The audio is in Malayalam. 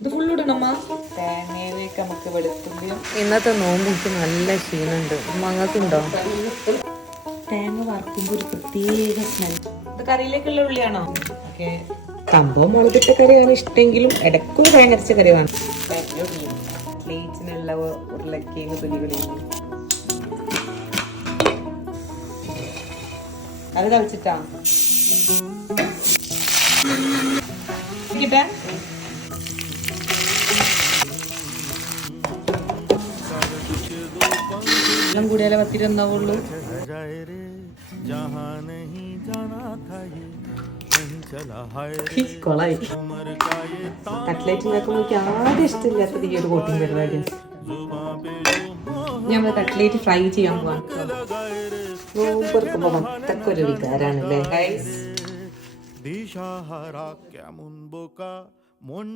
ഇത് ഫുള്ളിടണമ്മ. തേങ്ങയിലേക്ക് നമുക്ക് വെളുത്തുള്ളിയും. ഇന്നത്തെ നോമ്പ് എനിക്ക് നല്ല ക്ഷീണുണ്ട്. മങ്ങൾക്കുണ്ടോ? തേങ്ങ വറുക്കുമ്പോൾ ഒരു പ്രത്യേക സ്മെൽ. ഇത് കറിയിലേക്കുള്ള ഉള്ളിയാണോ? ഓക്കെ, സംഭവം മുളകിട്ട കറിയാണ് ഇഷ്ടമെങ്കിലും ഇടയ്ക്കൊരു തേങ്ങ അരച്ച കറി വേണം. പ്ലേറ്റിനുള്ള ഉരുളക്കിഴങ്ങ് തൊലികളിൽ അത് കളിച്ചിട്ടാ കിട്ടാ. എല്ലാം കൂടിയാലേ പത്തിരുന്നാവുള്ളൂ. കൊളായി. കട്ട്ലേറ്റ് ഉണ്ടാക്കുമ്പോൾ എനിക്ക് ആദ്യം ഇഷ്ടമില്ലാത്തത് ഈ ഒരു കോട്ടിങ് പരിപാടി. ഞമ്മള് കട്ട്ലേറ്റ് ഫ്രൈ ചെയ്യാൻ പോവാണ്. നോമ്പെടുക്കുമ്പോ മൊത്തക്കൊരു ഒരു വികാരാണല്ലേ.